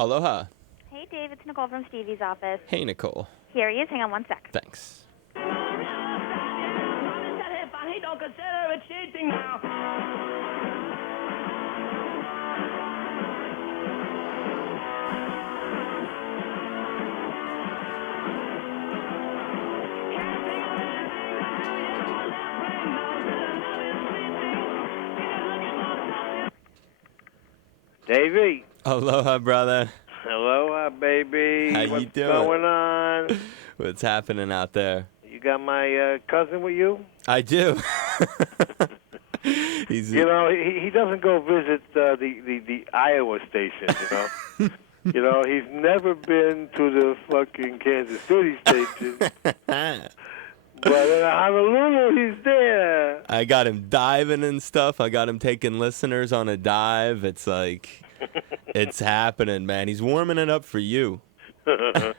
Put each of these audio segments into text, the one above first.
Aloha. Hey, Dave. It's Nicole from Stevie's office. Hey, Nicole. Here he is. Hang on one sec. Thanks. Davey. Aloha, brother. Aloha, baby. How you What's doing? going on? What's happening out there? You got my cousin with you? I do. He's You know, he doesn't go visit the Iowa station, you know? You know, he's never been to the fucking Kansas City station. But in Honolulu, he's there. I got him diving and stuff. I got him taking listeners on a dive. It's like, it's happening, man. He's warming it up for you. Forget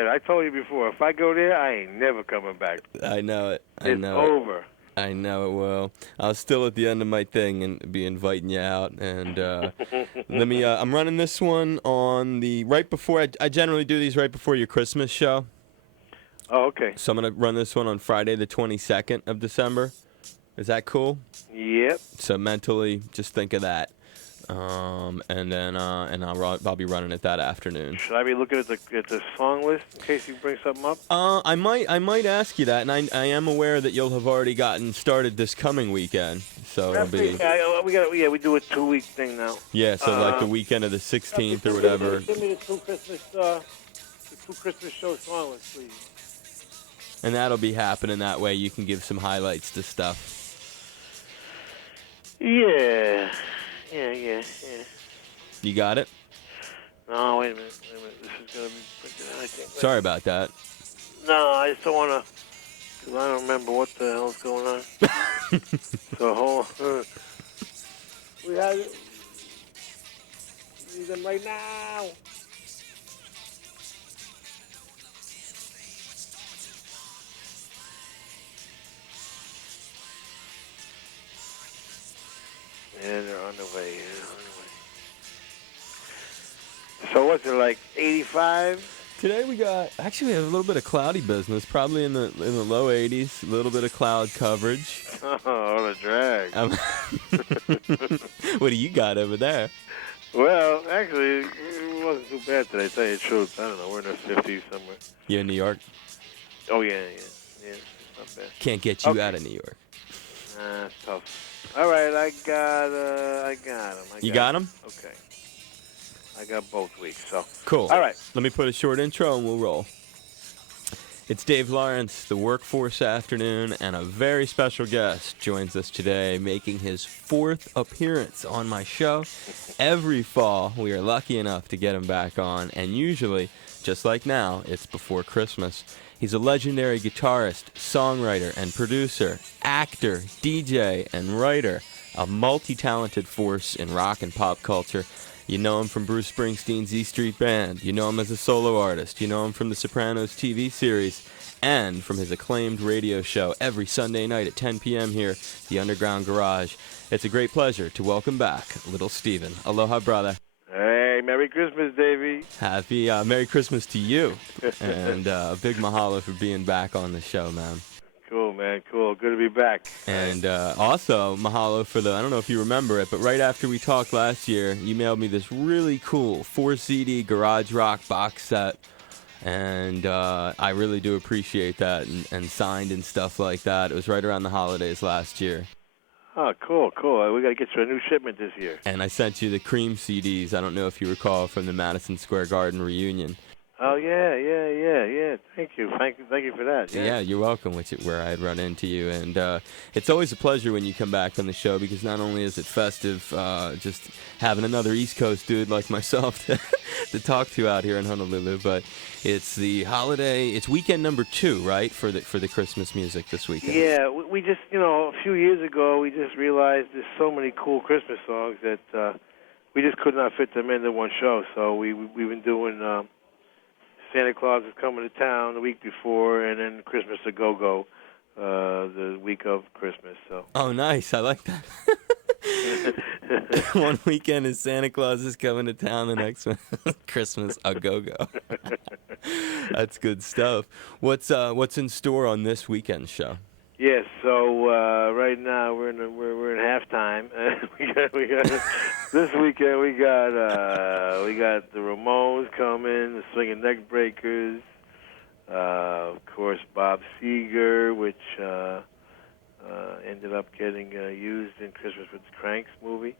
it. I told you before, if I go there, I ain't never coming back. I know it. I It's know over. I know it will. I was still at the end of my thing and be inviting you out. And let me. I'm running this one on the right before. I generally do these right before your Christmas show. Oh, okay. So I'm gonna run this one on Friday, the 22nd of December. Is that cool? Yep. So mentally, just think of that. And then I'll be running it that afternoon. Should I be looking at the song list in case you bring something up? I might ask you that, and I am aware that you'll have already gotten started this coming weekend. So it'll be we do a 2-week thing now. yeah. So like the weekend of the 16th or whatever. Give me the two Christmas show song list, please. And that'll be happening that way. You can give some highlights to stuff. Yeah. You got it? No, wait a minute. This is gonna be printed out, I think. Sorry about that. No, I just don't wanna, cause I don't remember what the hell's going on. So hold on. We have need them right now. Yeah, they're on the way. So what's it, like 85? Today we have a little bit of cloudy business, probably in the low 80s. A little bit of cloud coverage. Oh, what a drag. What do you got over there? Well, actually, it wasn't too bad today, to tell you the truth. I don't know, we're in the 50s somewhere. You in New York? Oh, yeah, it's not bad. Can't get you out of New York. It's tough. All right, I got him. You got him? Okay. I got both weeks, so. Cool. All right. Let me put a short intro and we'll roll. It's Dave Lawrence, the Workforce Afternoon, and a very special guest joins us today, making his 4th appearance on my show. Every fall, we are lucky enough to get him back on, and usually, just like now, it's before Christmas. He's a legendary guitarist, songwriter, and producer, actor, DJ, and writer, a multi-talented force in rock and pop culture. You know him from Bruce Springsteen's E Street Band. You know him as a solo artist. You know him from The Sopranos TV series and from his acclaimed radio show every Sunday night at 10 p.m. here, The Underground Garage. It's a great pleasure to welcome back Little Steven. Aloha, brother. Hey, Merry Christmas, Davey. Happy Merry Christmas to you. And a big mahalo for being back on the show, man. Cool, man. Cool. Good to be back. And also, mahalo for I don't know if you remember it, but right after we talked last year, you mailed me this really cool 4-CD garage rock box set. And I really do appreciate that, and signed and stuff like that. It was right around the holidays last year. Oh, cool. We got to get you a new shipment this year. And I sent you the Cream CDs. I don't know if you recall, from the Madison Square Garden reunion. Oh, yeah. Thank you for that. Yeah, you're welcome, where I had run into you. And it's always a pleasure when you come back on the show, because not only is it festive, just having another East Coast dude like myself to talk to out here in Honolulu, but it's the holiday, it's weekend number 2, right, for the Christmas music this weekend? Yeah, we just, a few years ago, we just realized there's so many cool Christmas songs that we just could not fit them into one show, so we've been doing Santa Claus is Coming to Town the week before, and then Christmas a Go-Go the week of Christmas. So. Oh, nice. I like that. One weekend is Santa Claus is coming to town. The next one, Christmas a go-go. That's good stuff. What's in store on this weekend's show? Yes. So right now we're in halftime. we got this weekend. We got the Ramones coming, the Swinging Neck Breakers. Of course, Bob Seger, which ended up getting used in Christmas with the Cranks movie.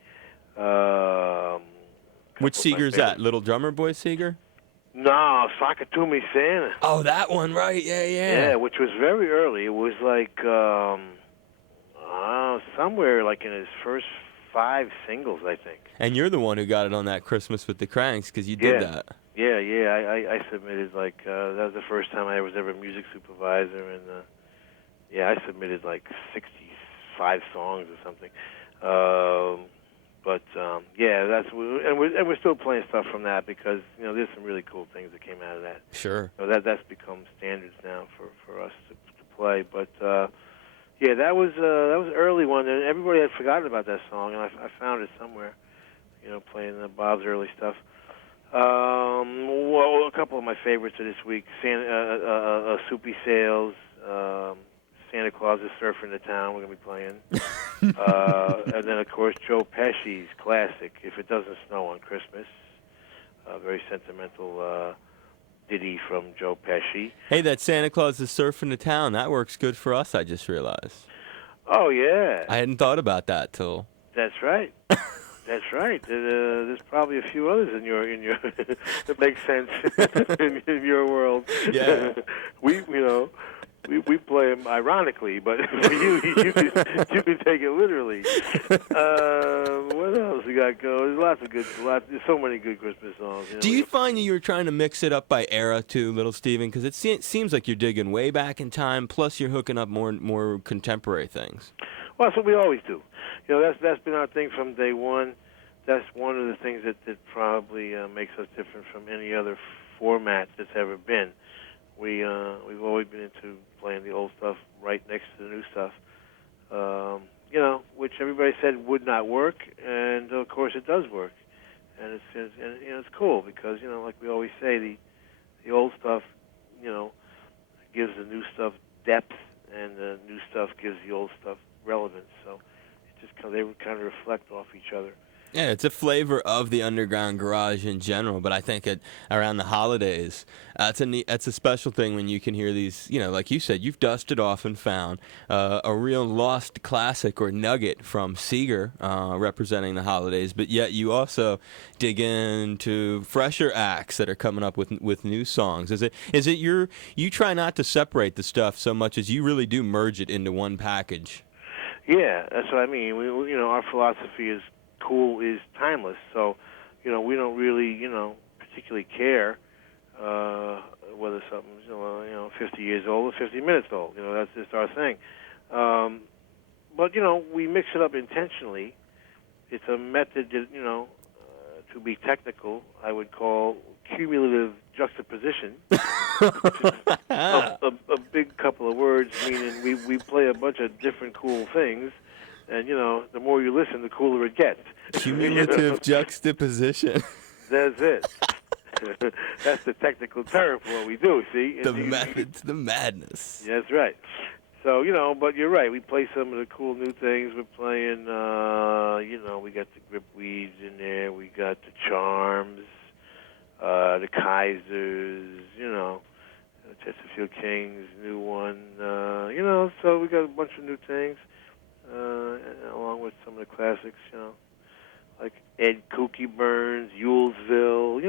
Which Seeger's that? Little Drummer Boy Seger? No, Sakatumi Santa. Oh, that one, right? Yeah. Yeah, which was very early. It was like somewhere like in his first 5 singles, I think. And you're the one who got it on that Christmas with the Cranks because you did that. Yeah. I submitted like that was the first time I was ever a music supervisor, and I submitted like 65 songs or something. And we're still playing stuff from that because there's some really cool things that came out of that. Sure. So that's become standards now for us to play. But that was an early one, and everybody had forgotten about that song, and I found it somewhere. Playing Bob's early stuff. A couple of my favorites are this week: Soupy Sales. Santa Claus is Surfing the Town, we're going to be playing. And then, of course, Joe Pesci's classic, If It Doesn't Snow on Christmas. A very sentimental ditty from Joe Pesci. Hey, that Santa Claus is Surfing the Town, that works good for us, I just realized. Oh, yeah. I hadn't thought about that till... That's right. That's right. There's probably a few others in your that make sense in your world. Yeah. We play them ironically, but for you can take it literally. What else we got going? There's so many good Christmas songs. Do you find that you were trying to mix it up by era too, Little Steven? Because it seems like you're digging way back in time, plus you're hooking up more contemporary things. Well, that's what we always do. That's been our thing from day one. That's one of the things that probably makes us different from any other format that's ever been. We've always been into playing the old stuff right next to the new stuff, which everybody said would not work, and of course it does work, and it's cool because like we always say, the old stuff gives the new stuff depth, and the new stuff gives the old stuff relevance. So they kind of reflect off each other. Yeah, it's a flavor of the underground garage in general, but I think around the holidays, it's a special thing when you can hear these, like you said, you've dusted off and found a real lost classic or nugget from Seeger representing the holidays, but yet you also dig into fresher acts that are coming up with new songs. Is it you try not to separate the stuff so much as you really do merge it into one package? Yeah, that's what I mean. Our philosophy is cool is timeless, so we don't really particularly care whether something's 50 years old or 50 minutes old. That's just our thing. But we mix it up intentionally. It's a method that to be technical, I would call cumulative juxtaposition. a big couple of words, meaning we play a bunch of different cool things. And, the more you listen, the cooler it gets. Cumulative juxtaposition. That's it. That's the technical term for what we do, see? The method to the madness. That's right. So, but you're right. We play some of the cool new things. We're playing, we got the Grip Weeds in there. We got the Charms, the Kaisers, Chesterfield Kings, new one. So we got a bunch of new things. Along with some of the classics, like Ed Kooky Burns, Yulesville,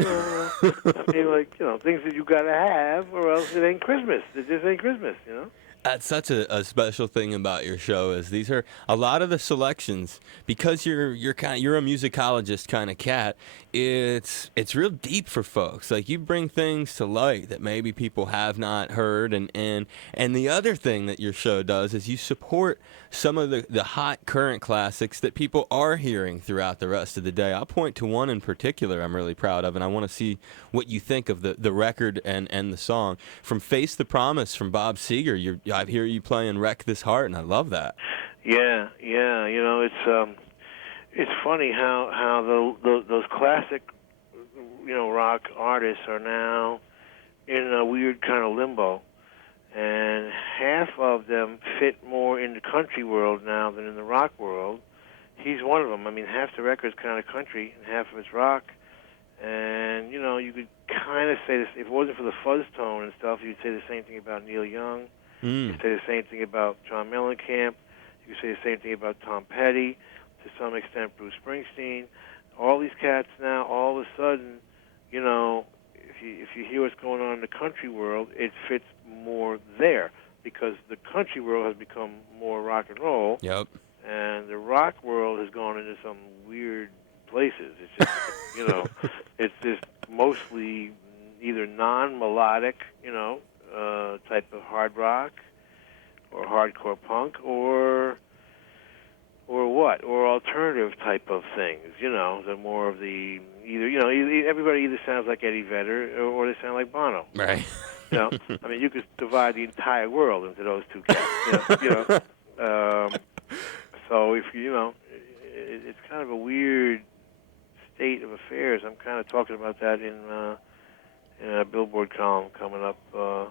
things that you gotta have, or else it ain't Christmas. It just ain't Christmas, That's such a special thing about your show is these are a lot of the selections because you're a musicologist kind of cat. It's real deep for folks. Like you bring things to light that maybe people have not heard, and the other thing that your show does is you support some of the hot current classics that people are hearing throughout the rest of the day. I'll point to one in particular I'm really proud of, and I want to see what you think of the record and the song. From Face the Promise from Bob Seger, I hear you playing Wreck This Heart, and I love that. Yeah, It's funny how those classic, rock artists are now in a weird kind of limbo, and half of them fit more in the country world now than in the rock world. He's one of them. I mean, half the record's kind of country and half of it's rock. And, you could kind of say this, if it wasn't for the fuzz tone and stuff, you'd say the same thing about Neil Young. You'd say the same thing about John Mellencamp. You could say the same thing about Tom Petty, to some extent Bruce Springsteen. All these cats now, all of a sudden, if you hear what's going on in the country world, it fits more there because the country world has become more rock and roll. Yep. And the rock world has gone into some weird places. It's just, it's just mostly either non-melodic, type of hard rock or hardcore punk or what? Or alternative type of things, the more of the everybody either sounds like Eddie Vedder or they sound like Bono. Right. I mean, you could divide the entire world into those two cats. So if it's kind of a weird state of affairs. I'm kind of talking about that in a Billboard column coming up. I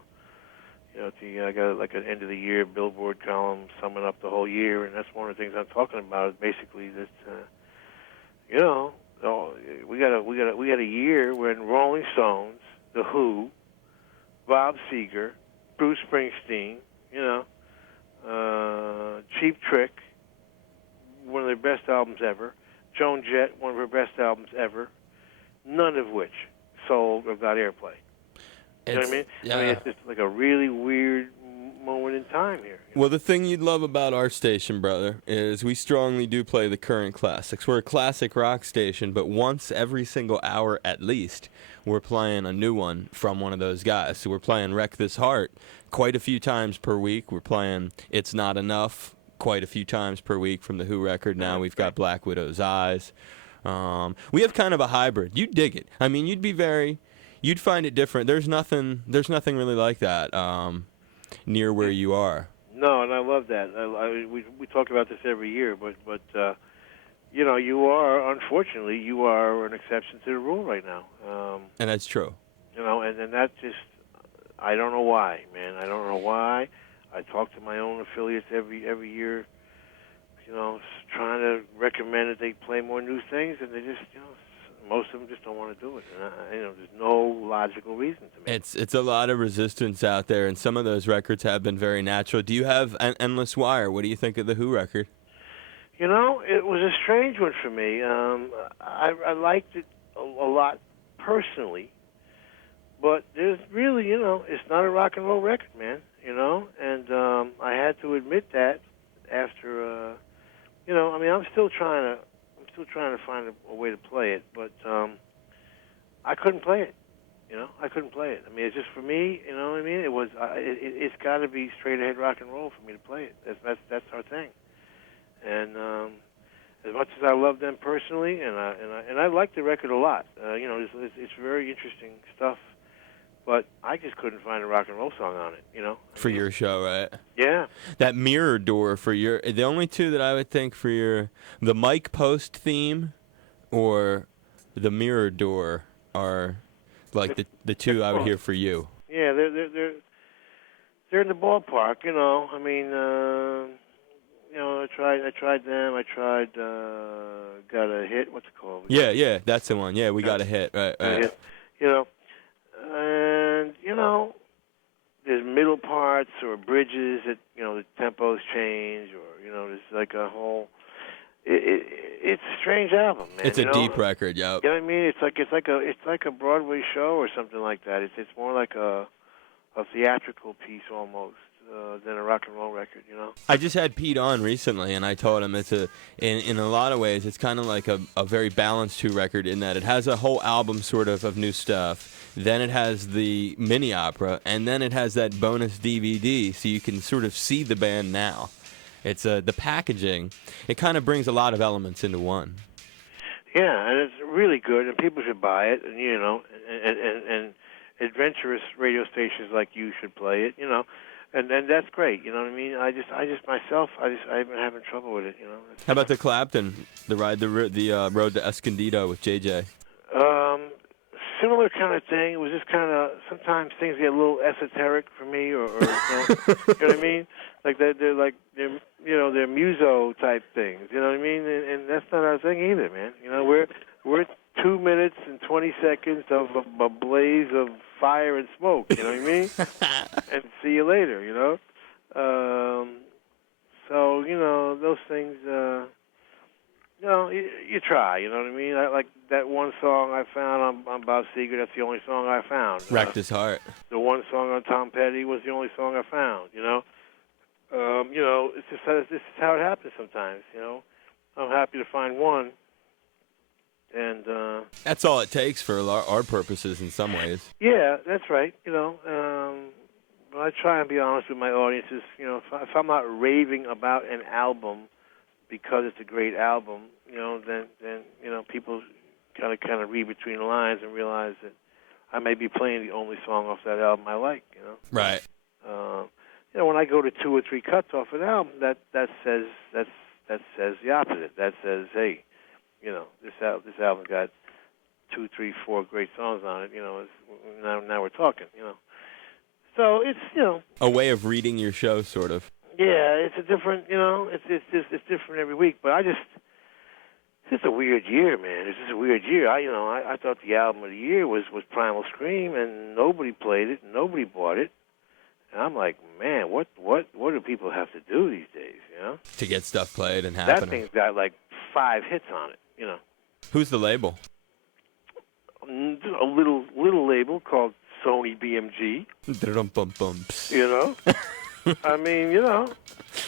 got like an end of the year Billboard column summing up the whole year, and that's one of the things I'm talking about. Is basically that we got a year when Rolling Stones, The Who, Bob Seger, Bruce Springsteen, Cheap Trick, one of their best albums ever, Joan Jett, one of her best albums ever, none of which sold or got airplay. You know what I mean? Yeah. I mean, it's just like a really weird moment in time here. Well, the thing you'd love about our station, brother, is we strongly do play the current classics. We're a classic rock station, but once every single hour at least, we're playing a new one from one of those guys. So we're playing Wreck This Heart quite a few times per week. We're playing It's Not Enough quite a few times per week from the Who record. Now we've got Black Widow's Eyes. We have kind of a hybrid. You'd dig it. I mean, you'd find it different. There's nothing really like that near where you are. No, and I love that. We talk about this every year, but unfortunately, you are an exception to the rule right now. And that's true. And that just, I don't know why, man. I don't know why. I talk to my own affiliates every year, trying to recommend that they play more new things, and they just, most of them just don't want to do it. And there's no logical reason to me. It's a lot of resistance out there, and some of those records have been very natural. Do you have an Endless Wire? What do you think of the Who record? It was a strange one for me. I liked it a lot personally, but there's really, it's not a rock and roll record, man. And I had to admit that after, I'm still trying to find a way to play it, but I couldn't play it. I couldn't play it. I mean, it's just for me. You know what I mean? It was. It's got to be straight ahead rock and roll for me to play it. That's our thing. And as much as I love them personally, and I like the record a lot. It's very interesting stuff. But I just couldn't find a rock and roll song on it. For your show, right? Yeah. That Mirror Door for the only two that I would think for the Mike Post theme or the Mirror Door are like the two I would hear for you. Yeah, they're in the ballpark. I mean, I tried them. I tried Got a Hit. What's it called? Yeah, that's the one. Yeah, we got a hit. Right. And there's middle parts or bridges that the tempos change, or there's like a whole. It's a strange album, man. It's a deep record, yeah. You know what I mean? It's like a Broadway show or something like that. It's more like a theatrical piece almost than a rock and roll record, I just had Pete on recently, and I told him in a lot of ways, it's kind of like a very balanced Who record in that it has a whole album sort of new stuff. Then it has the mini opera, and then it has that bonus DVD, so you can sort of see the band now. It's the packaging. It kind of brings a lot of elements into one. Yeah, and it's really good, and people should buy it, and adventurous radio stations like you should play it, and that's great. You know what I mean? I just myself, I've been having trouble with it. You know. How about the Clapton, the road to Escondido with JJ? Similar kind of thing. It was just kind of, sometimes things get a little esoteric for me, or you know what I mean? Like they're muso type things. You know what I mean? And that's not our thing either, man. You know, we're 2 minutes and 20 seconds of a blaze of fire and smoke. You know what I mean? And see you later. You know. So you know those things. You know, you try, you know what I mean? Like that one song I found on Bob Seger, that's the only song I found. Wrecked his heart. The one song on Tom Petty was the only song I found, you know? You know, this is how it happens sometimes, you know? I'm happy to find one, and... that's all it takes for our purposes in some ways. Yeah, that's right, you know. But I try and be honest with my audiences, you know, if I'm not raving about an album because it's a great album, you know, then you know, people kind of read between the lines and realize that I may be playing the only song off that album I like, you know. Right. You know, when I go to 2 or 3 cuts off an album, that says the opposite. That says, hey, you know, this album's got 2, 3, 4 great songs on it. You know, now we're talking. You know, so it's, you know, a way of reading your show, sort of. Yeah, it's a different, you know, it's different every week. But it's just a weird year, man. It's just a weird year. I thought the album of the year was Primal Scream, and nobody played it, and nobody bought it. And I'm like, man, what do people have to do these days, you know? To get stuff played and happen. That thing's got like 5 hits on it, you know. Who's the label? A little label called Sony BMG. You know? I mean, you know,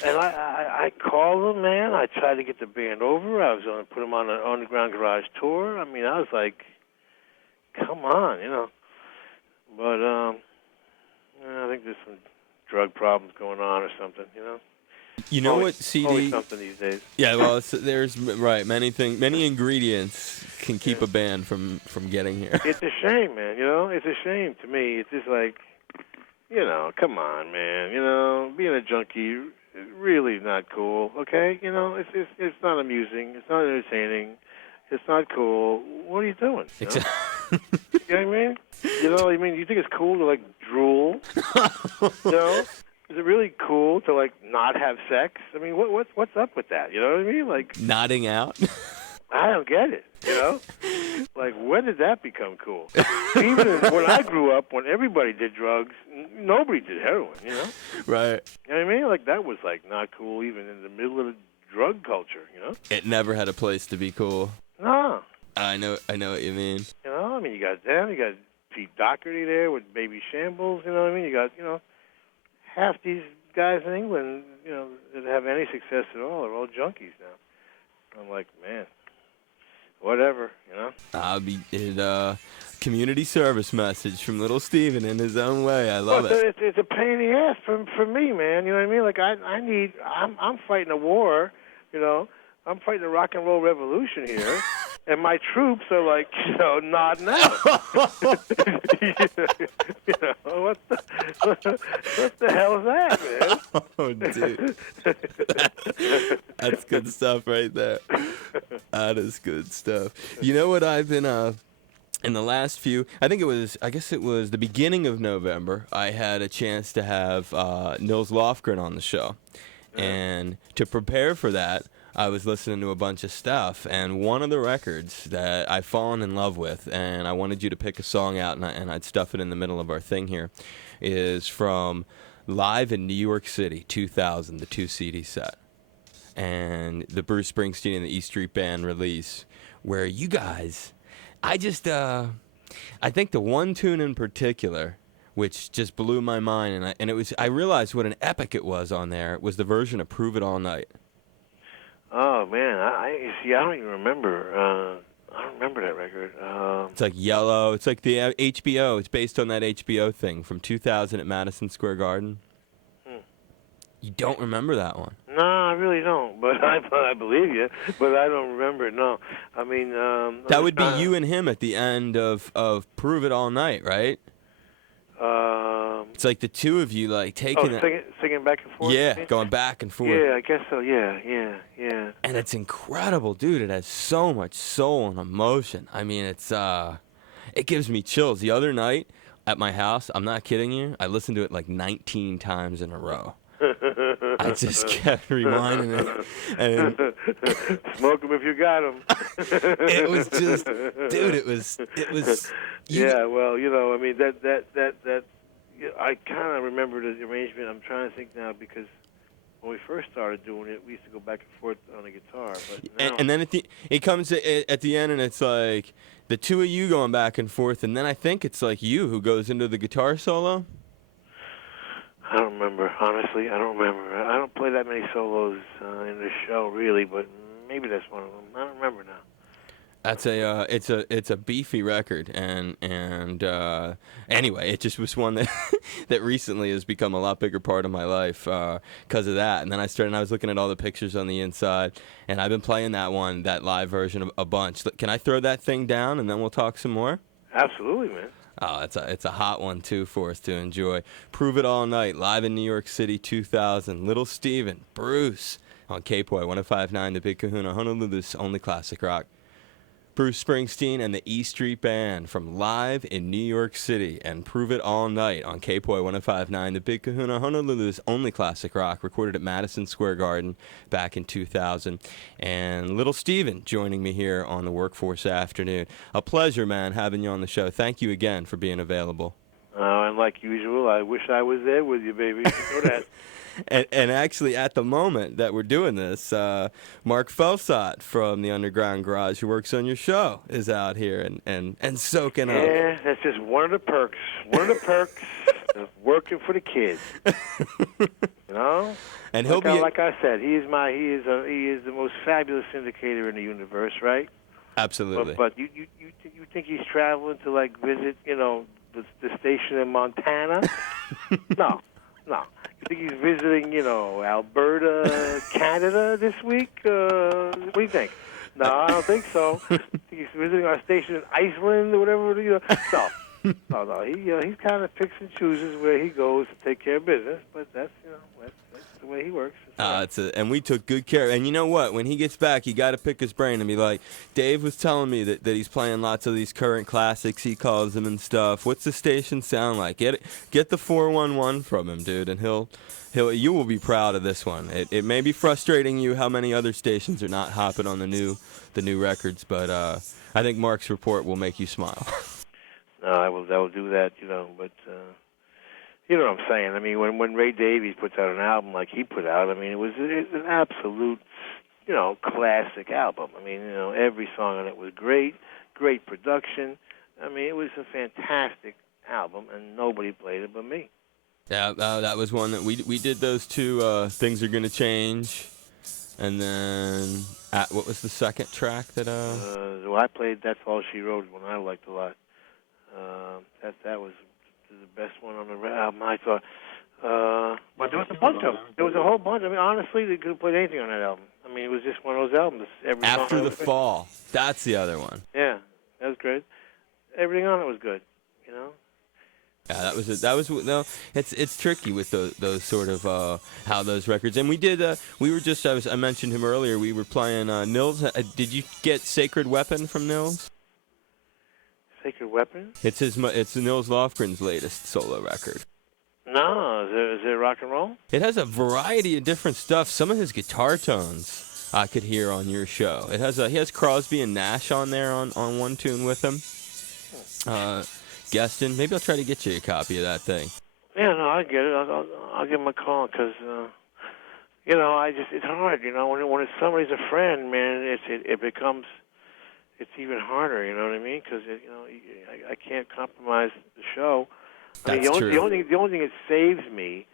and I called them, man. I tried to get the band over. I was going to put them on an Underground Garage tour. I mean, I was like, come on, you know. But I think there's some drug problems going on or something, you know. You know what CD? Always something these days. Yeah, well, there's many ingredients can keep a band from getting here. It's a shame, man. You know, it's a shame to me. It's just like, you know, come on, man. You know, being a junkie is really not cool. Okay, you know, it's not amusing. It's not entertaining. It's not cool. What are you doing? You know? You know what I mean? You know what I mean? You think it's cool to like drool? You know? Is it really cool to like not have sex? I mean, what's up with that? You know what I mean? Like nodding out. I don't get it. You know, like when did that become cool? Even when I grew up, when everybody did drugs, nobody did heroin. You know, right? You know what I mean? Like that was like not cool, even in the middle of the drug culture. You know, it never had a place to be cool. No. I know what you mean. You know, I mean, you got them, you got Pete Doherty there with Baby Shambles. You know what I mean? You got, you know, half these guys in England, you know, that have any success at all are all junkies now. I'm like, man. Whatever, you know. I'll be community service message from Little Steven in his own way. I love it. It's a pain in the ass for me, man. You know what I mean? Like I'm fighting a war, you know. I'm fighting a rock and roll revolution here, and my troops are like, you know, nodding out. You know, what the hell is that, man? Oh, dude. That's good stuff right there. That is good stuff. You know what I've been in the last few, I guess it was the beginning of November, I had a chance to have Nils Lofgren on the show. And to prepare for that, I was listening to a bunch of stuff, and one of the records that I've fallen in love with, and I wanted you to pick a song out, and I'd stuff it in the middle of our thing here, is from Live in New York City, 2000, the 2-CD set, and the Bruce Springsteen and the E Street Band release, where you guys, I think the one tune in particular, which just blew my mind, and I realized what an epic it was on there, was the version of Prove It All Night. Oh man, I don't even remember. I don't remember that record. It's like Yellow. It's like the HBO. It's based on that HBO thing from 2000 at Madison Square Garden. You don't remember that one? No, I really don't. But I believe you. But I don't remember it. No, I mean that would be you and him at the end of Prove It All Night, right? It's like the two of you like taking it. Singing back and forth. Yeah, going back and forth. Yeah, I guess so. Yeah. And it's incredible, dude. It has so much soul and emotion. I mean, it gives me chills. The other night at my house, I'm not kidding you, I listened to it like 19 times in a row. I just kept rewinding it. And smoke them if you got them. It was just, dude. It was. Yeah, well, you know, I mean that. I kind of remember the arrangement. I'm trying to think now because when we first started doing it, we used to go back and forth on the guitar. But now, and then it comes at the end, and it's like the two of you going back and forth, and then I think it's like you who goes into the guitar solo. I don't remember, honestly. I don't remember. I don't play that many solos in the show, really, but maybe that's one of them. I don't remember now. That's it's a beefy record, and anyway, it just was one that that recently has become a lot bigger part of my life because of that. And then I was looking at all the pictures on the inside, and I've been playing that live version a bunch. Can I throw that thing down, and then we'll talk some more? Absolutely, man. Oh, it's a hot one, too, for us to enjoy. Prove It All Night, live in New York City, 2000. Little Steven, Bruce, on KPOI 105.9, The Big Kahuna, Honolulu's only classic rock. Bruce Springsteen and the E Street Band from Live in New York City and Prove It All Night on KPOI 105.9, The Big Kahuna, Honolulu's only classic rock, recorded at Madison Square Garden back in 2000. And Little Steven joining me here on the Workforce Afternoon. A pleasure, man, having you on the show. Thank you again for being available. And like usual, I wish I was there with you, baby. You know that. And actually, at the moment that we're doing this, Mark Felsot from the Underground Garage, who works on your show, is out here and soaking up. Yeah, that's just one of the perks. One of the perks of working for the kids. You know? And he'll be like I said, he is the most fabulous syndicator in the universe, right? Absolutely. But you think he's traveling to like visit, you know, the station in Montana? No. You think he's visiting, you know, Alberta, Canada this week? What do you think? No, I don't think so. He's visiting our station in Iceland or whatever. You know, no. He kind of picks and chooses where he goes to take care of business. But that's the way he works. And we took good care. And you know what? When he gets back, you got to pick his brain and be like, Dave was telling me that he's playing lots of these current classics, he calls them and stuff. What's the station sound like? Get the 411 from him, dude, and you will be proud of this one. It may be frustrating you how many other stations are not hopping on the new records, but I think Mark's report will make you smile. No, I will do that, you know, but you know what I'm saying. I mean, when Ray Davies puts out an album like he put out, I mean, it's an absolute, you know, classic album. I mean, you know, every song on it was great production. I mean, it was a fantastic album, and nobody played it but me. Yeah, that was one that we did those two, Things Are Gonna Change, and then what was the second track that? Well, I played That's All She Wrote, one I liked a lot. That was the best one on the album, I thought. But there was a bunch of them. There was a whole bunch. I mean, honestly, they could have played anything on that album. I mean, it was just one of those albums. After the Fall. That's the other one. Yeah, that was great. Everything on it was good, you know? Yeah, that was it. No, it's tricky with those sort of how those records. And we did. I mentioned him earlier. We were playing Nils. Did you get Sacred Weapon from Nils? Sacred Weapon? It's Nils Lofgren's latest solo record. No, is it rock and roll? It has a variety of different stuff. Some of his guitar tones I could hear on your show. He has Crosby and Nash on there on one tune with him. Guestin, maybe I'll try to get you a copy of that thing. Yeah, no, I get it. I'll give him a call because you know, it's hard. You know, when somebody's a friend, man, it becomes. It's even harder, you know what I mean? Because you know, I can't compromise the show. That's true. The only thing that saves me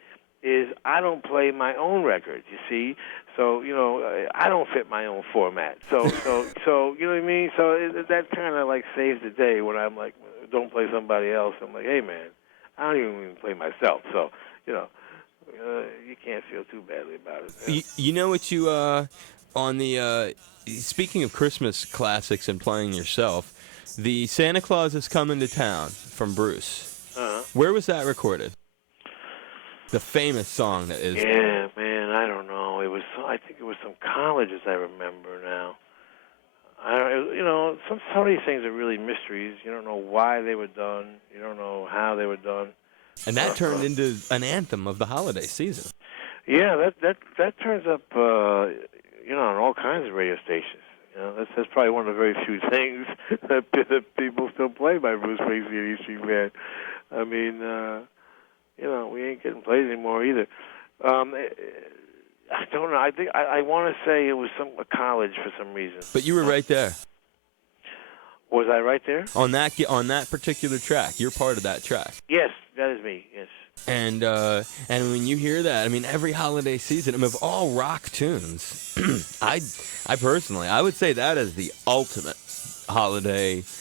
is I don't play my own records. You see, so you know, I don't fit my own format. So you know what I mean? So that kind of like saves the day when I'm like, don't play somebody else. I'm like, hey man, I don't even play myself. So you know, you can't feel too badly about it. You know what you on the. Speaking of Christmas classics and playing yourself, the Santa Claus Is Coming to Town from Bruce. Uh-huh. Where was that recorded? The famous song that is. Yeah, man, I don't know. I think it was some colleges. I remember now. Some of these things are really mysteries. You don't know why they were done. You don't know how they were done. And that turned into an anthem of the holiday season. Yeah, that turns up, on all kinds of radio stations. That's probably one of the very few things that people still play by Bruce Springsteen, E Street Band. I mean, we ain't getting played anymore either. I don't know. I think I want to say it was a college for some reason. But you were right there. Was I right there? On that particular track. You're part of that track. Yes, that is me. Yes. And when you hear that, I mean, every holiday season, of all rock tunes, I personally, I would say that is the ultimate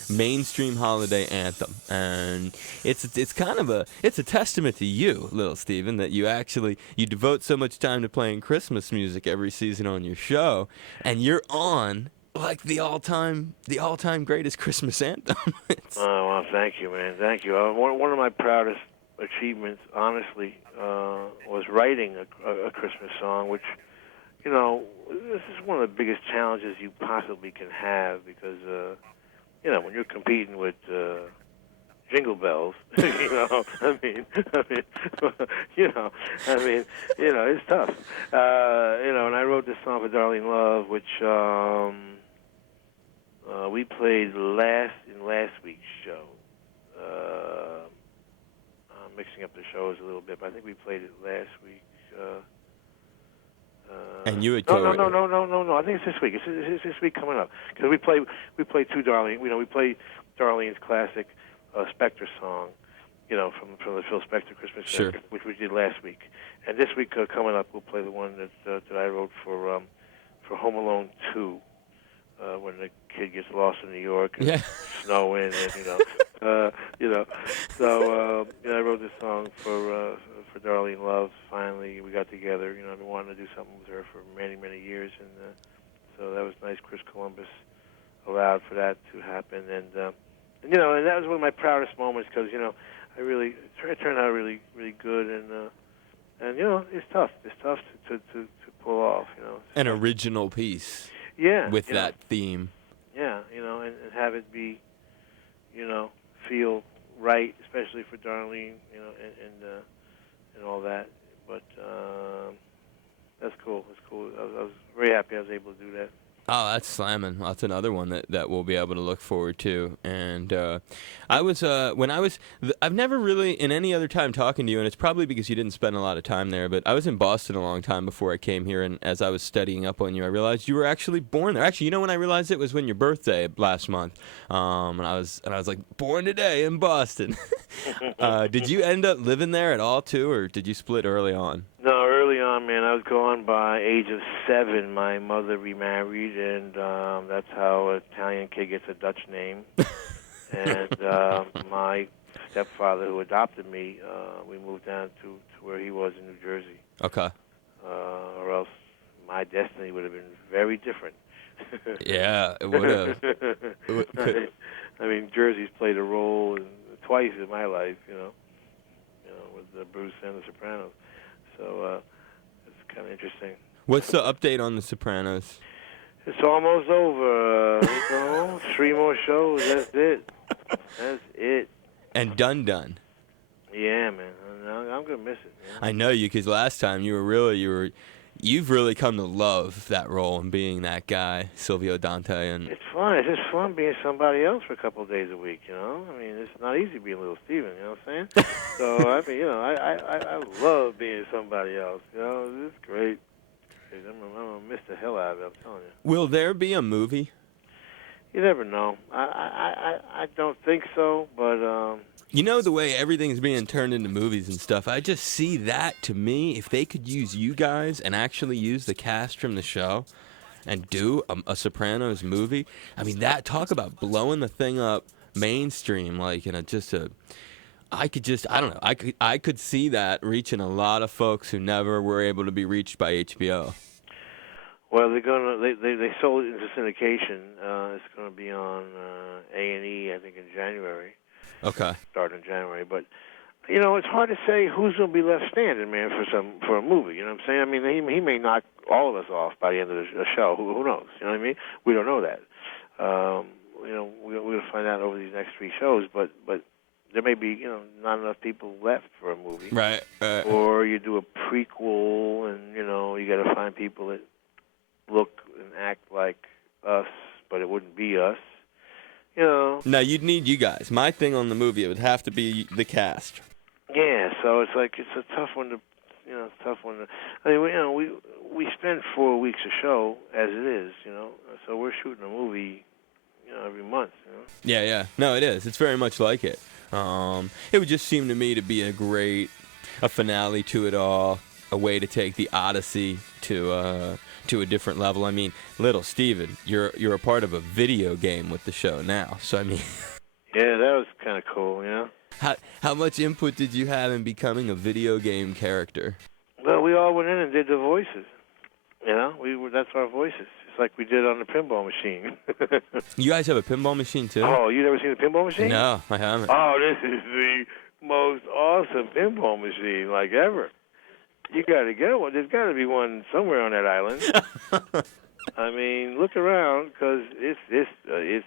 mainstream holiday anthem. And it's kind of a testament to you, little Steven, that you devote so much time to playing Christmas music every season on your show, and you're on like the all-time greatest Christmas anthem. Oh, well, thank you, man. Thank you. One of my proudest achievements, honestly, was writing a Christmas song, which, this is one of the biggest challenges you possibly can have because, when you're competing with Jingle Bells, it's tough. And I wrote this song for Darlene Love, which we played in last week's show. I'm mixing up the shows a little bit, but I think we played it last week. And you would no. I think it's this week. It's this week coming up because we play two Darlene. We play Darlene's classic Spector song, from the Phil Spector Christmas record, which we did last week. And this week coming up, we'll play the one that I wrote for Home Alone 2. When the kid gets lost in New York and snowing, and So I wrote this song for Darlene Love. Finally, we got together. I've been wanting to do something with her for many, many years, and so that was nice. Chris Columbus allowed for that to happen, and that was one of my proudest moments because it turned out really, really good, and it's tough. It's tough to pull off. An original piece. Yeah. With that theme. Yeah, and have it be, feel right, especially for Darlene, and all that. But that's cool. That's cool. I was very happy I was able to do that. Oh, that's slamming. That's another one that we'll be able to look forward to. And I've never really, in any other time talking to you, and it's probably because you didn't spend a lot of time there, but I was in Boston a long time before I came here, and as I was studying up on you, I realized you were actually born there. Actually, when I realized it was when your birthday last month, and I was like, born today in Boston. Did you end up living there at all, too, or did you split early on? No, early on, man. I was gone by age of 7. My mother remarried, and that's how an Italian kid gets a Dutch name. And my stepfather, who adopted me, we moved down to where he was in New Jersey. Okay. Or else my destiny would have been very different. Yeah, it would have. I mean, Jersey's played a role twice in my life, with Bruce and The Sopranos. So it's kind of interesting. What's the update on The Sopranos? It's almost over. 3 more shows. That's it. That's it. And done. Yeah, man. I'm gonna miss it, man. I know you, because last time you've really come to love that role and being that guy, Silvio Dante. And it's fun. It's just fun being somebody else for a couple of days a week. I mean, it's not easy being Little Steven. You know what I'm saying? So I mean, I love being somebody else. It's great. I'm gonna miss the hell out of it. I'm telling you. Will there be a movie? You never know. I don't think so, but the way everything's being turned into movies and stuff, I just see that, to me, if they could use you guys and actually use the cast from the show and do a Sopranos movie, I mean, talk about blowing the thing up mainstream, like I could see that reaching a lot of folks who never were able to be reached by HBO. Well, they sold it into syndication. It's gonna be on A&E, I think, in January. Okay. Starting in January, but It's hard to say who's going to be left standing, man, for a movie. You know what I'm saying? I mean, he may knock all of us off by the end of the show. Who knows? You know what I mean? We don't know that. We'll find out over these next 3 shows, but there may be, not enough people left for a movie. Right. Or you do a prequel, and you got to find people that look and act like us, but it wouldn't be us. Now you'd need you guys. My thing on the movie, it would have to be the cast. Yeah, so it's a tough one to, I mean, we spend 4 weeks a show as it is, so we're shooting a movie, every month, Yeah. No, it is. It's very much like it. It would just seem to me to be a finale to it all, a way to take the Odyssey to a different level. I mean, little Steven, you're a part of a video game with the show now. So I mean, yeah, that was kind of cool, How much input did you have in becoming a video game character? Well, we all went in and did the voices. That's our voices. It's like we did on the pinball machine. You guys have a pinball machine too? Oh, you never seen a pinball machine? No, I haven't. Oh, this is the most awesome pinball machine ever. You got to get one. There's got to be one somewhere on that island. I mean, look around because it's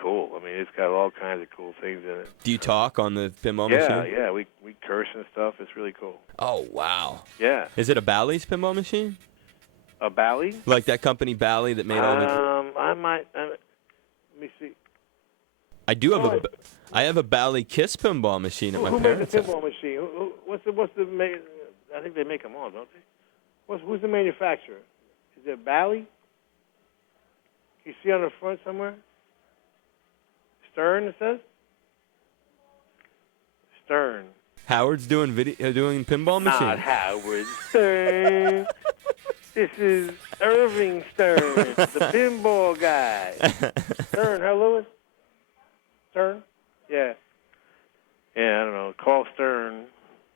cool. I mean, it's got all kinds of cool things in it. Do you talk on the pinball machine? Yeah. We curse and stuff. It's really cool. Oh, wow. Yeah. Is it a Bally's pinball machine? A Bally? Like that company Bally that made all the... let me see. I have a Bally Kiss pinball machine at my parents' Who made the house. pinball machine? What's the I think they make them all, don't they? Who's the manufacturer? Is it Bally? Can you see on the front somewhere? Stern, it says? Stern. Howard's doing pinball machines. Not Howard Stern. This is Irving Stern, the pinball guy. Stern, huh, Lewis? Stern? Yeah. Yeah, I don't know. Call Stern,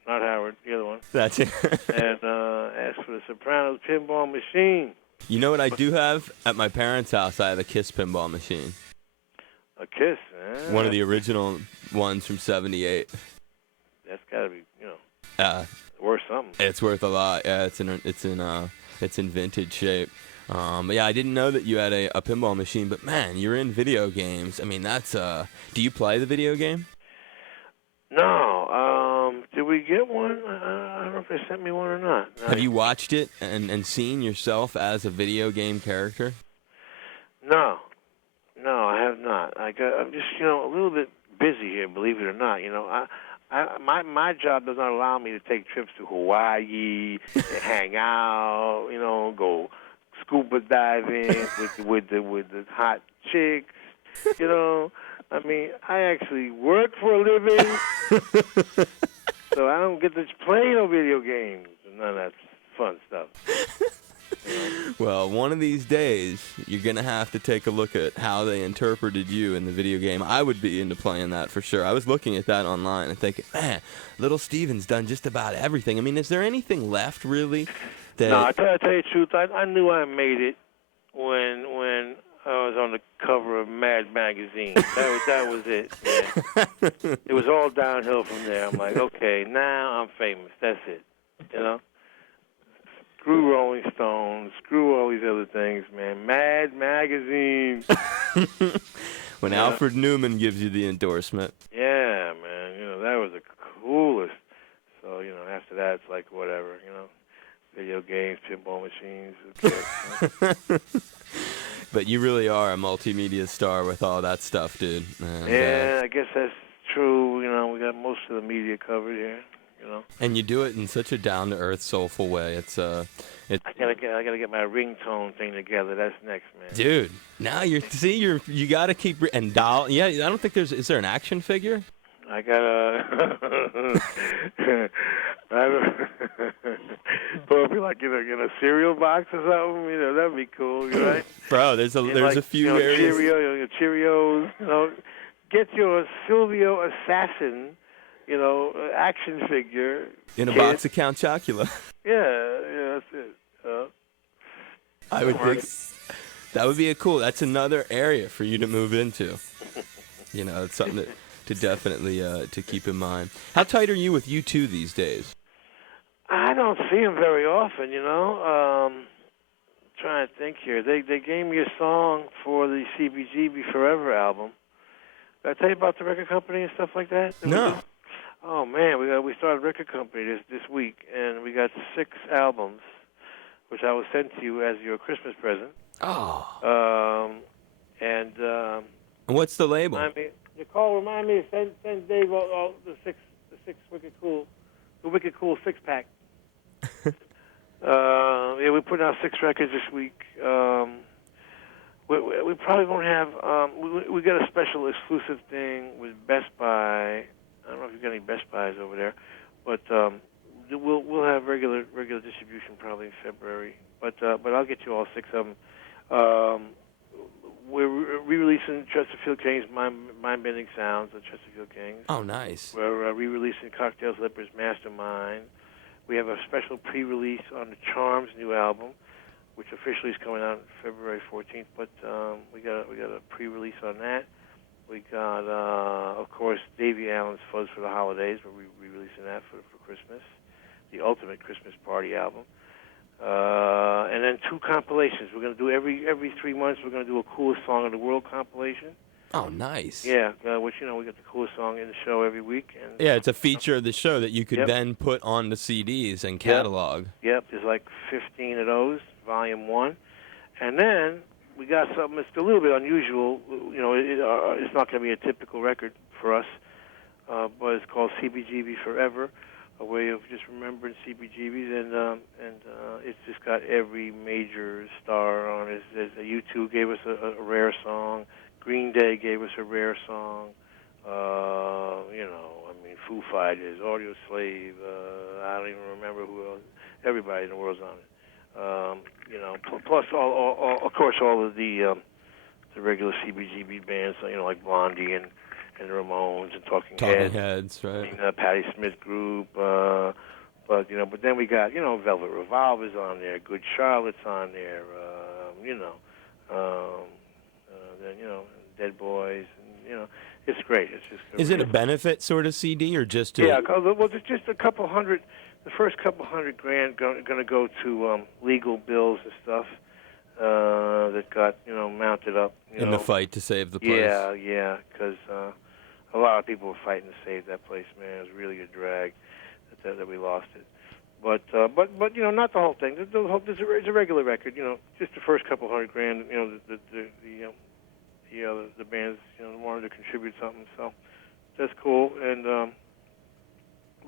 not Howard, the other one. That's it. And ask for the Sopranos pinball machine. You know what I do have? At my parents' house, I have a Kiss pinball machine. A Kiss, One of the original ones from '78. That's got to be, worth something. It's worth a lot. Yeah, it's in vintage shape. But yeah, I didn't know that you had a pinball machine. But man, you're in video games. I mean, that's. Do you play the video game? No. Did we get one? I don't know if they sent me one or not. Have you watched it and seen yourself as a video game character? No, I have not. I'm just a little bit busy here, believe it or not. My job does not allow me to take trips to Hawaii, and hang out, go scuba diving with the hot chicks, I mean, I actually work for a living, so I don't get to play no video games and none of that fun stuff. Well, one of these days, you're going to have to take a look at how they interpreted you in the video game. I would be into playing that for sure. I was looking at that online and thinking, man, little Steven's done just about everything. I mean, is there anything left, really? No, I tell you the truth, I knew I made it when I was on the cover of Mad Magazine. That was it. Yeah. It was all downhill from there. I'm like, okay, now I'm famous. That's it, Screw Rolling Stones, screw all these other things, man. Mad Magazine. When Alfred Newman gives you the endorsement. Yeah, man. That was the coolest. So, after that, it's like whatever, Video games, pinball machines. Who cares, But you really are a multimedia star with all that stuff, dude. And, yeah, I guess that's true. We got most of the media covered here. And you do it in such a down-to-earth, soulful way. I gotta get my ringtone thing together. That's next, man. Dude, now you gotta keep and doll. Yeah, I don't think is there an action figure? I gotta put it like in a cereal box or something. That'd be cool, right? Bro, there's a few areas. Cheerios, get your Silvio Assassin. Action figure. In a box of Count Chocula. Yeah, that's it. I would think that would be that's another area for you to move into. It's something definitely to keep in mind. How tight are you with U2 these days? I don't see them very often, you know. Trying to think here. They gave me a song for the CBGB Forever album. Did I tell you about the record company and stuff like that? No. Oh man, we started a record company this week, and we got 6 albums, which I will send to you as your Christmas present. Oh. And What's the label? Nicole, remind me to send Dave all the six Wicked Cool 6-pack. Yeah, we're putting out 6 records this week. We probably won't have. We got a special exclusive thing with Best Buy. I don't know if you've got any Best Buys over there, but we'll have regular distribution probably in February. But I'll get you all 6 of them. We're re-releasing Chesterfield Kings' Mind-Bending Sounds of Chesterfield Kings. Oh, nice. We're re-releasing Cocktail Slippers' Mastermind. We have a special pre-release on the Charms new album, which officially is coming out February 14th. But we got a pre-release on that. We got, of course, Davy Allen's Fuzz for the Holidays. We're re-releasing that for Christmas, the Ultimate Christmas Party album. And then 2 compilations. We're going to do every 3 months. We're going to do a Coolest Song of the World compilation. Oh, nice. Yeah, which we got the coolest song in the show every week. And yeah, it's a feature of the show that you could Yep. then put on the CDs and catalog. Yep, there's like 15 of those, Volume 1. And then we got something that's a little bit unusual. You know, it's not going to be a typical record for us, but it's called CBGB Forever, a way of just remembering CBGBs, and it's just got every major star on it. U2 gave us a rare song. Green Day gave us a rare song. Foo Fighters, Audio Slave. I don't even remember who else. Everybody in the world's on it. Plus of course, all of the regular CBGB bands. Like Blondie and the Ramones and Talking Heads, right? Patti Smith Group. But then we got Velvet Revolver's on there. Good Charlotte's on there. Dead Boys, and it's great. It's just. Is it a benefit sort of CD or just? Yeah, well, there's just a couple hundred. The first couple $100,000 going to go to legal bills and stuff that got mounted up in the fight to save the place. Yeah, because a lot of people were fighting to save that place. Man, it was really a drag that we lost it. But not the whole thing. It's a regular record. Just the first couple $100,000. The bands wanted to contribute something, so that's cool. And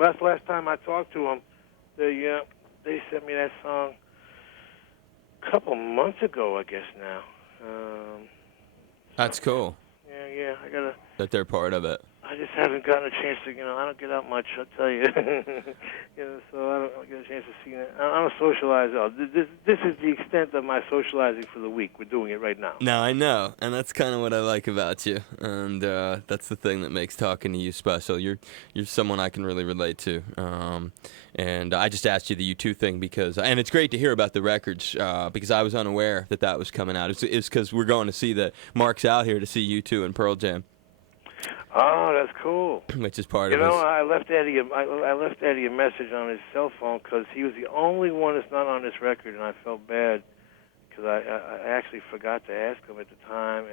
that's the last time I talked to them. They sent me that song a couple months ago, I guess now. That's cool. Yeah, I gotta. That they're part of it. I just haven't gotten a chance to, I don't get out much, I'll tell you. So I don't get a chance to see that. I'm a socializer. This is the extent of my socializing for the week. We're doing it right now. No, I know, and that's kind of what I like about you, and that's the thing that makes talking to you special. You're someone I can really relate to, and I just asked you the U2 thing because, and it's great to hear about the records because I was unaware that was coming out. It's because we're going to see that Mark's out here to see U2 and Pearl Jam. Oh, that's cool. Which is part of it. I left Eddie a message on his cell phone because he was the only one that's not on this record, and I felt bad because I actually forgot to ask him at the time,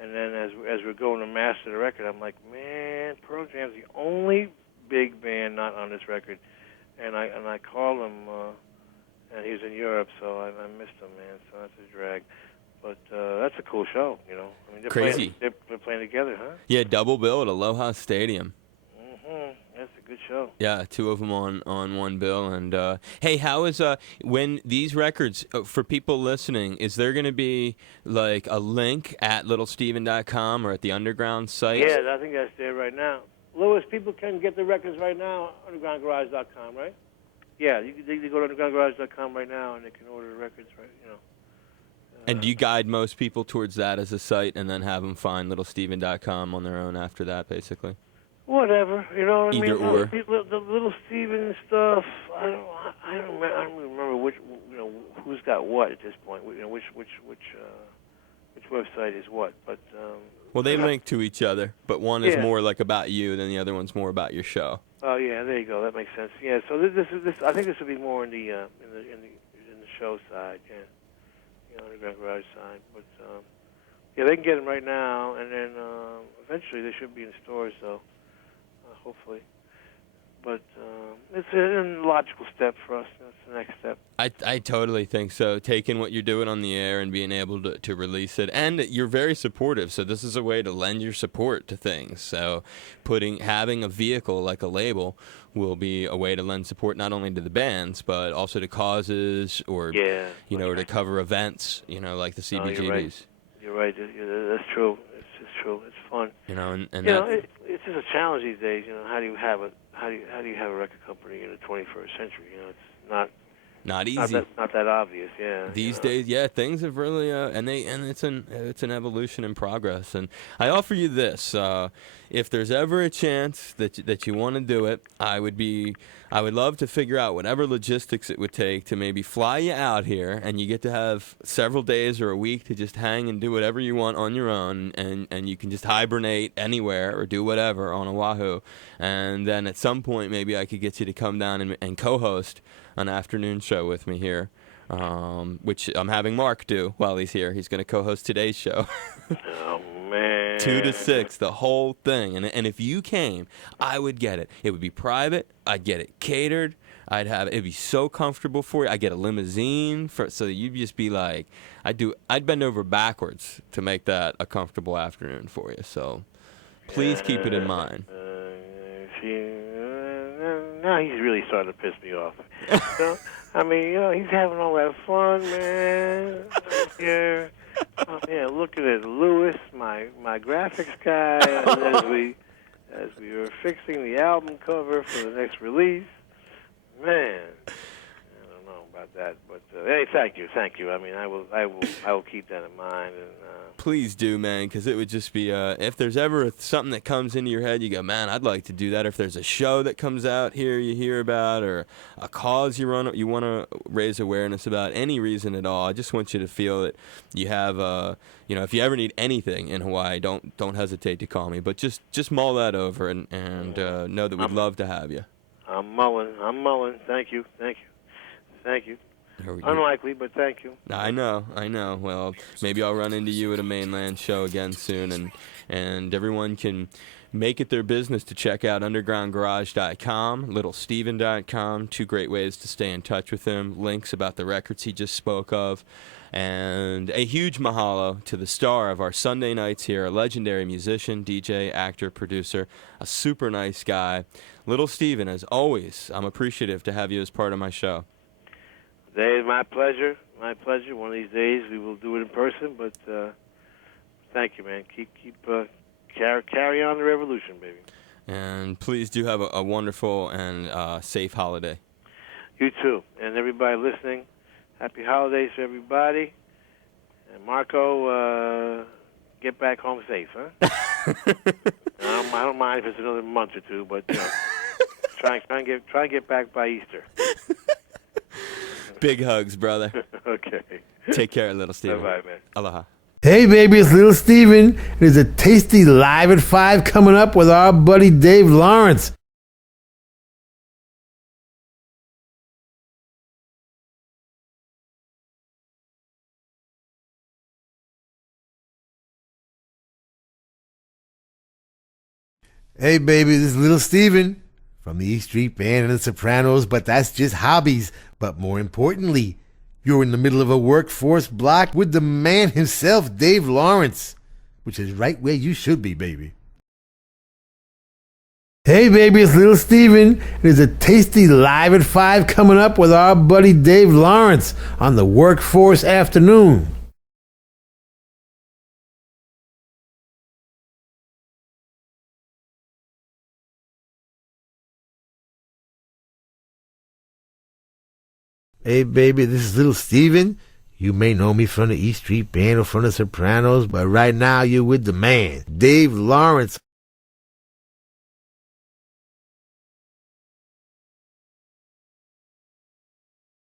and then as we're going to master the record, I'm like, man, Pearl Jam's the only big band not on this record, and I called him, and he was in Europe, so I missed him, man. So that's a drag. But that's a cool show, they're crazy. They're playing together, huh? Yeah, double bill at Aloha Stadium. Mm-hmm. That's a good show. Yeah, 2 of them on one bill. And hey, how is when these records for people listening? Is there going to be like a link at littlesteven.com or at the Underground site? Yeah, I think that's there right now. Louis, people can get the records right now on undergroundgarage.com, right? Yeah, they go to undergroundgarage.com right now and they can order the records, right? And do you guide most people towards that as a site and then have them find littlesteven.com on their own after that, basically? Whatever, what I mean? Either or. The Little Steven stuff, I don't remember which, who's got what at this point. Which website is what. But Well, they link to each other, but one is Yeah. more like about you, than the other one's more about your show. Oh yeah, there you go. That makes sense. Yeah. So this I think this would be more in the show side. Yeah. Underground Garage side. But yeah, they can get them right now, and then eventually they should be in stores. So hopefully. But it's a logical step for us. That's the next step. I totally think so. Taking what you're doing on the air and being able to release it, and you're very supportive. So this is a way to lend your support to things. So having a vehicle like a label will be a way to lend support not only to the bands but also to causes or or to cover events. Like the CBGBs. You're right. That's true. It's true. It's fun. It's just a challenge these days. How do you have a record company in the 21st century? It's not easy. Not that obvious. Yeah. These days, things have really and it's an evolution in progress. And I offer you this: if there's ever a chance that you want to do it, I would love to figure out whatever logistics it would take to maybe fly you out here, and you get to have several days or a week to just hang and do whatever you want on your own, and you can just hibernate anywhere or do whatever on Oahu. And then at some point, maybe I could get you to come down and co-host an afternoon show with me here, which I'm having Mark do while he's here. He's going to co-host today's show. Oh, man. 2 to 6, the whole thing. And if you came, I would get it. It would be private. I'd get it catered. It'd be so comfortable for you. I'd get a limousine so you'd just be like, I'd bend over backwards to make that a comfortable afternoon for you. So please keep it in mind. Now he's really starting to piss me off. He's having all that fun, man. Here. Looking at Lewis, my graphics guy, and as we were fixing the album cover for the next release. Man, I don't know about that, but hey, thank you. I will keep that in mind. And please do, man, because it would just be if there's ever something that comes into your head, you go, man, I'd like to do that. If there's a show that comes out here you hear about, or a cause you want to raise awareness about, any reason at all, I just want you to feel that you have if you ever need anything in Hawaii, don't hesitate to call me. But just mull that over and know that we'd love to have you. I'm mulling. Thank you. Unlikely, but thank you. I know. Well, maybe I'll run into you at a mainland show again soon, and everyone can make it their business to check out undergroundgarage.com, littlesteven.com, 2 great ways to stay in touch with him, links about the records he just spoke of, and a huge mahalo to the star of our Sunday nights here, a legendary musician, DJ, actor, producer, a super nice guy. Little Steven, as always, I'm appreciative to have you as part of my show. Dave, my pleasure. One of these days we will do it in person, but thank you, man. Keep carry on the revolution, baby. And please do have a wonderful and safe holiday. You too. And everybody listening, happy holidays to everybody. And Marco, get back home safe, huh? I don't mind if it's another month or two, but try and get back by Easter. Big hugs, brother. Okay. Take care, Little Steven. Bye-bye, man. Aloha. Hey, baby, it's Little Steven. There's a tasty Live at 5 coming up with our buddy Dave Lawrence. Hey, baby, this is Little Steven from the E Street Band and the Sopranos, but that's just hobbies. But more importantly, you're in the middle of a workforce block with the man himself, Dave Lawrence, which is right where you should be, baby. Hey, baby, it's Little Steven. There's a tasty Live at 5 coming up with our buddy Dave Lawrence on the Workforce Afternoon. Hey, baby, this is Little Steven. You may know me from the E Street Band or from the Sopranos, but right now you're with the man, Dave Lawrence.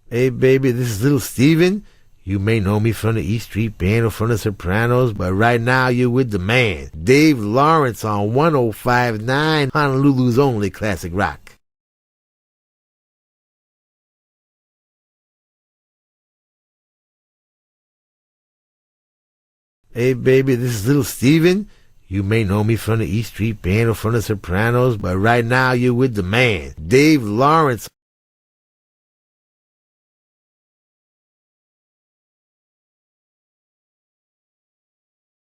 Hey, baby, this is Little Steven. You may know me from the East Street Band or from the Sopranos, but right now you're with the man, Dave Lawrence on 105.9, Honolulu's only classic rock. Hey baby, this is Little Steven. You may know me from the East Street Band or from the Sopranos, but right now you're with the man, Dave Lawrence.